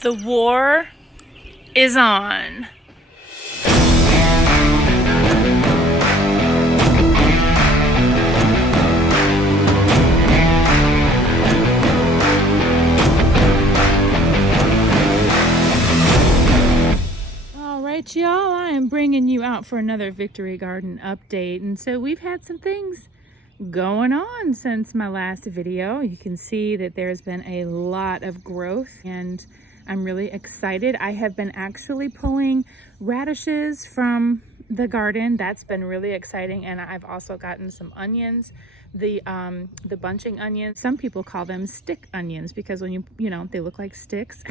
The war is on. All right, y'all, I am bringing you out for another Victory Garden update. And so we've had some things going on since my last video. You can see that there's been a lot of growth and I'm really excited. I have been actually pulling radishes from the garden. That's been really exciting. And I've also gotten some onions, the bunching onions. Some people call them stick onions because when you know, they look like sticks.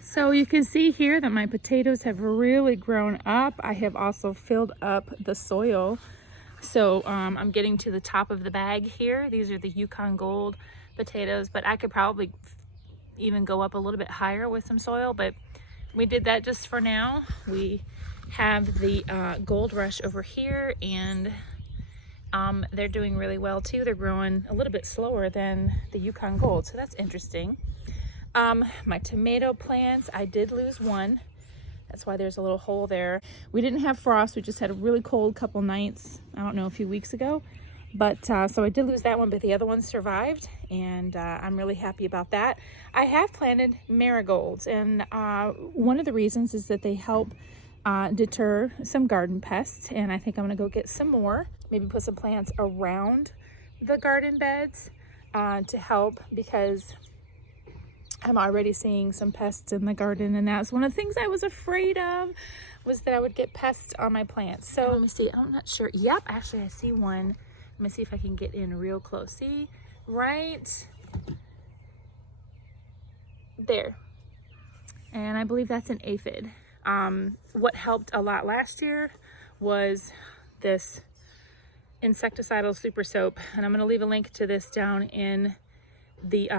So you can see here that my potatoes have really grown up. I have also filled up the soil. So I'm getting to the top of the bag here. These are the Yukon Gold potatoes, but I could probably even go up a little bit higher with some soil, but we did that just for now. We have the Gold Rush over here, and they're doing really well too. They're growing a little bit slower than the Yukon Gold, so that's interesting. My tomato plants, I did lose one. That's why there's a little hole there. We didn't have frost. We just had a really cold couple nights, I don't know, a few weeks ago. But so I did lose that one, but the other one survived, and I'm really happy about that. I have planted marigolds, and one of the reasons is that they help deter some garden pests, and I think I'm gonna go get some more. Maybe put some plants around the garden beds to help, because I'm already seeing some pests in the garden, and that's one of the things I was afraid of, was that I would get pests on my plants. So let me see, I'm not sure. Yep, actually I see one. Let me see if I can get in real close. See, right there. And I believe that's an aphid. What helped a lot last year was this insecticidal super soap, and I'm going to leave a link to this down in the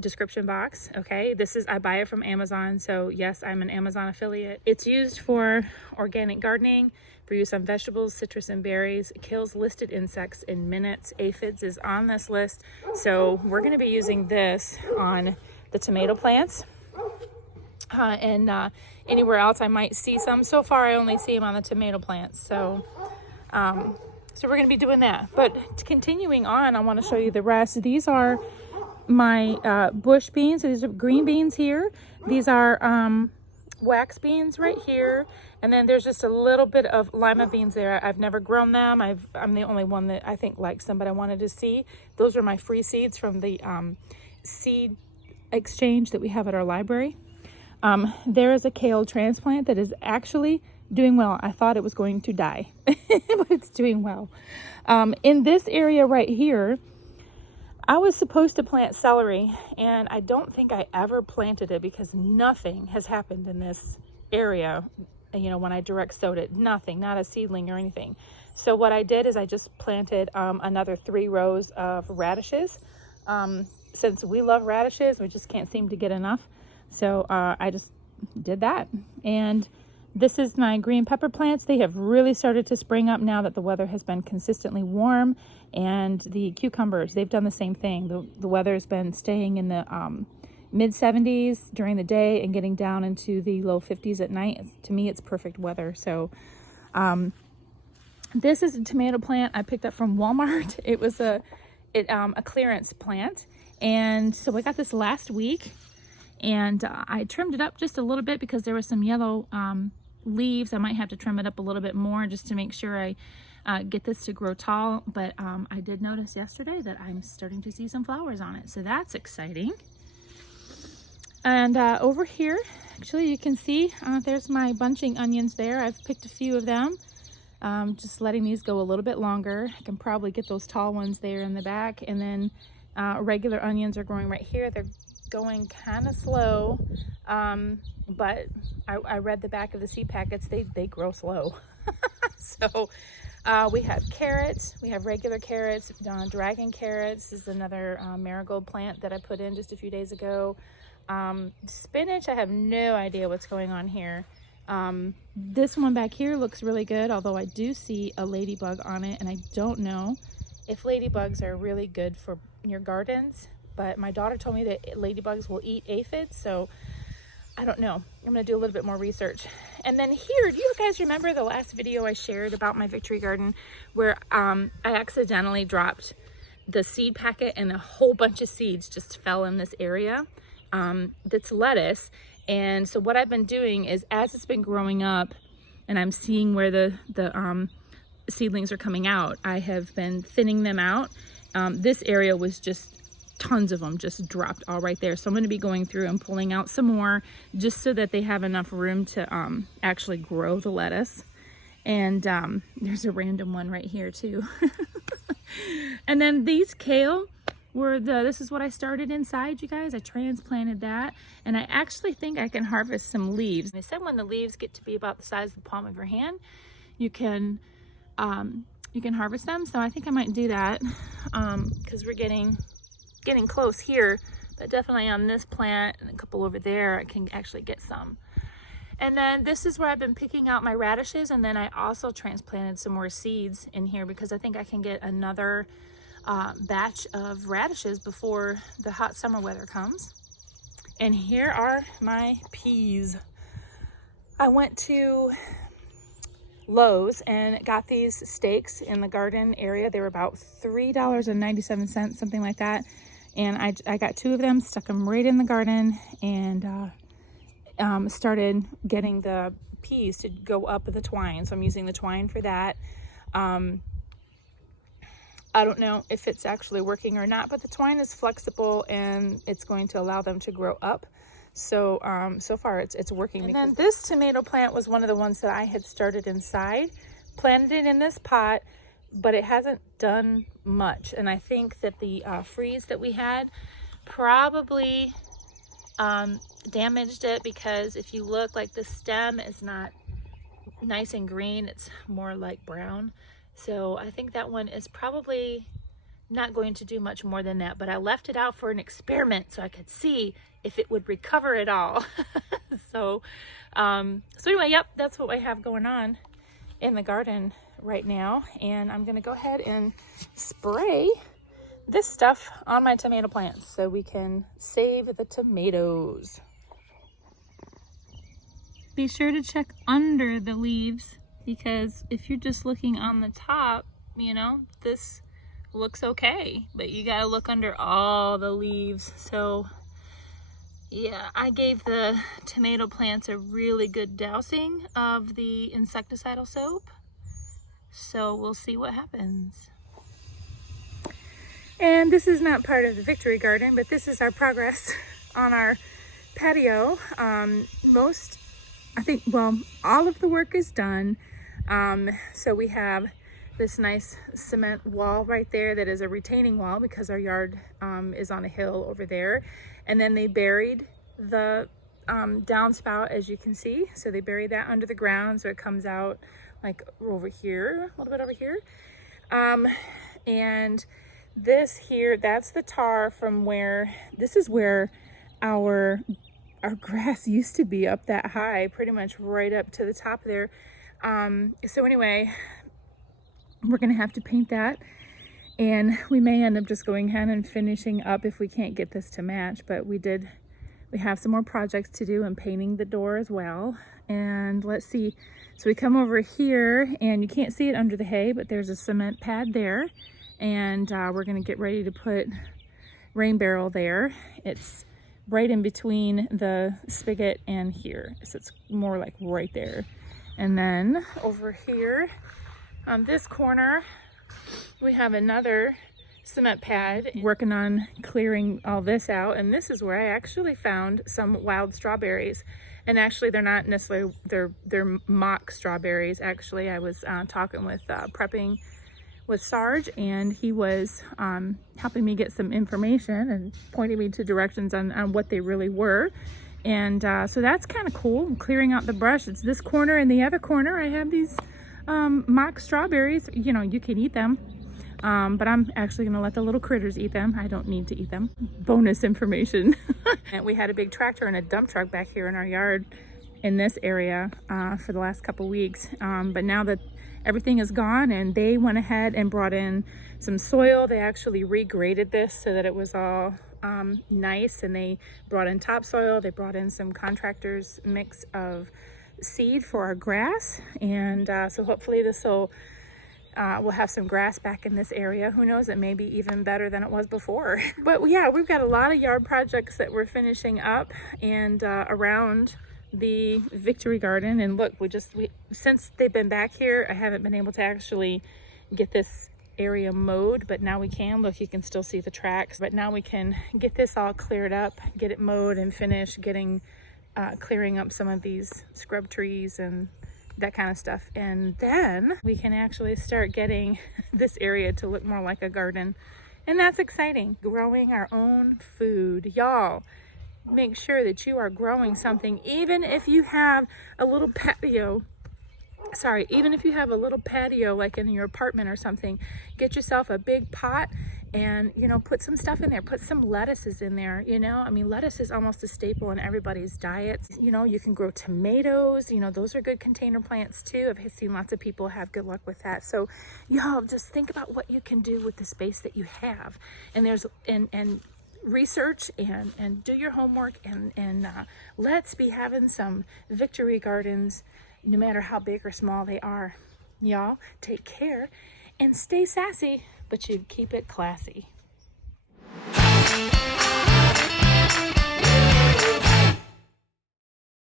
description box. Okay, I buy it from Amazon, so yes, I'm an Amazon affiliate. It's used for organic gardening, for use on vegetables, citrus, and berries. It kills listed insects in minutes. Aphids is on this list, so we're going to be using this on the tomato plants and anywhere else I might see some. So far I only see them on the tomato plants, so we're going to be doing that. But continuing on, I want to show you the rest. These are my bush beans. So these are green beans here. These are wax beans right here, and then there's just a little bit of lima beans there. I've never grown them. I'm the only one that I think likes them, but I wanted to see. Those are my free seeds from the seed exchange that we have at our library. There is a kale transplant that is actually doing well. I thought it was going to die, but it's doing well. In this area right here, I was supposed to plant celery, and I don't think I ever planted it because nothing has happened in this area. You know, when I direct sowed it, nothing, not a seedling or anything. So what I did is I just planted another 3 rows of radishes. Since we love radishes, we just can't seem to get enough. So I just did that. And this is my green pepper plants. They have really started to spring up now that the weather has been consistently warm. And the cucumbers, they've done the same thing. The weather's been staying in the mid 70s during the day and getting down into the low 50s at night. To me, it's perfect weather. So this is a tomato plant I picked up from Walmart. It was a clearance plant. And so I got this last week, and I trimmed it up just a little bit because there was some yellow leaves. I might have to trim it up a little bit more just to make sure I get this to grow tall. But I did notice yesterday that I'm starting to see some flowers on it, so that's exciting. And over here, actually, you can see there's my bunching onions there. I've picked a few of them, just letting these go a little bit longer. I can probably get those tall ones there in the back. And then regular onions are growing right here. They're going kind of slow, but I read the back of the seed packets. They grow slow. So we have carrots. We have regular carrots, dragon carrots. This is another marigold plant that I put in just a few days ago. Spinach, I have no idea what's going on here. This one back here looks really good, although I do see a ladybug on it, and I don't know if ladybugs are really good for your gardens, but my daughter told me that ladybugs will eat aphids, so I don't know. I'm gonna do a little bit more research. And then here, do you guys remember the last video I shared about my victory garden where I accidentally dropped the seed packet and a whole bunch of seeds just fell in this area? That's lettuce. And so what I've been doing is, as it's been growing up and I'm seeing where the seedlings are coming out, I have been thinning them out. This area was just tons of them just dropped all right there. So I'm going to be going through and pulling out some more just so that they have enough room to actually grow the lettuce. And there's a random one right here too. And then these kale were this is what I started inside, you guys. I transplanted that, and I actually think I can harvest some leaves. They said when the leaves get to be about the size of the palm of your hand, you can harvest them. So I think I might do that because we're getting close here, but definitely on this plant and a couple over there I can actually get some. And then this is where I've been picking out my radishes, and then I also transplanted some more seeds in here because I think I can get another batch of radishes before the hot summer weather comes. And here are my peas. I went to Lowe's and got these stakes in the garden area. They were about $3.97, something like that. And I got 2 of them, stuck them right in the garden, and started getting the peas to go up the twine. So I'm using the twine for that. I don't know if it's actually working or not, but the twine is flexible and it's going to allow them to grow up. So so far it's working. And then this tomato plant was one of the ones that I had started inside, planted it in this pot, but it hasn't done much. And I think that the freeze that we had probably damaged it, because if you look, like, the stem is not nice and green, it's more like brown. So I think that one is probably not going to do much more than that, but I left it out for an experiment so I could see if it would recover at all. So anyway, yep, that's what I have going on in the garden right now. And I'm gonna go ahead and spray this stuff on my tomato plants so we can save the tomatoes. Be sure to check under the leaves, because if you're just looking on the top, you know, this looks okay, but you gotta look under all the leaves. So yeah, I gave the tomato plants a really good dousing of the insecticidal soap. So we'll see what happens. And this is not part of the victory garden, but this is our progress on our patio. All of the work is done. So we have this nice cement wall right there that is a retaining wall because our yard is on a hill over there. And then they buried the downspout, as you can see. So they buried that under the ground so it comes out like over here, a little bit over here. And this here, that's the tar from where, this is where our grass used to be up that high, pretty much right up to the top there. So anyway, we're gonna have to paint that, and we may end up just going ahead and finishing up if we can't get this to match. But we have some more projects to do and painting the door as well. And let's see, so we come over here and you can't see it under the hay, but there's a cement pad there, and we're gonna get ready to put rain barrel there. It's right in between the spigot and here, so it's more like right there. And then over here on this corner, we have another cement pad. Working on clearing all this out, and this is where I actually found some wild strawberries. And actually, they're not necessarily, they're mock strawberries. Actually, I was talking with prepping with Sarge, and he was helping me get some information and pointing me to directions on what they really were. And so that's kind of cool. I'm clearing out the brush. It's this corner, and the other corner I have these mock strawberries. You know, you can eat them, but I'm actually gonna let the little critters eat them. I don't need to eat them. Bonus information. And we had a big tractor and a dump truck back here in our yard in this area for the last couple weeks, but now that everything is gone, and they went ahead and brought in some soil, they actually regraded this so that it was all nice, and they brought in topsoil, they brought in some contractors mix of seed for our grass, and so hopefully this will we'll have some grass back in this area. Who knows, it may be even better than it was before. But yeah, we've got a lot of yard projects that we're finishing up and around the Victory Garden. And look, since they've been back here, I haven't been able to actually get this area mowed, but now we can. Look, you can still see the tracks, but now we can get this all cleared up, get it mowed and finished, clearing up some of these scrub trees and that kind of stuff. And then we can actually start getting this area to look more like a garden. And that's exciting. Growing our own food. Y'all, make sure that you are growing something, even if you have a little patio. Even if you have a little patio like in your apartment or something, get yourself a big pot and, you know, put some stuff in there. Put some lettuces in there, you know. I mean, lettuce is almost a staple in everybody's diets. You know, you can grow tomatoes. You know, those are good container plants too. I've seen lots of people have good luck with that. So y'all just think about what you can do with the space that you have. And and research and do your homework and let's be having some victory gardens, no matter how big or small they are. Y'all take care and stay sassy, but you keep it classy.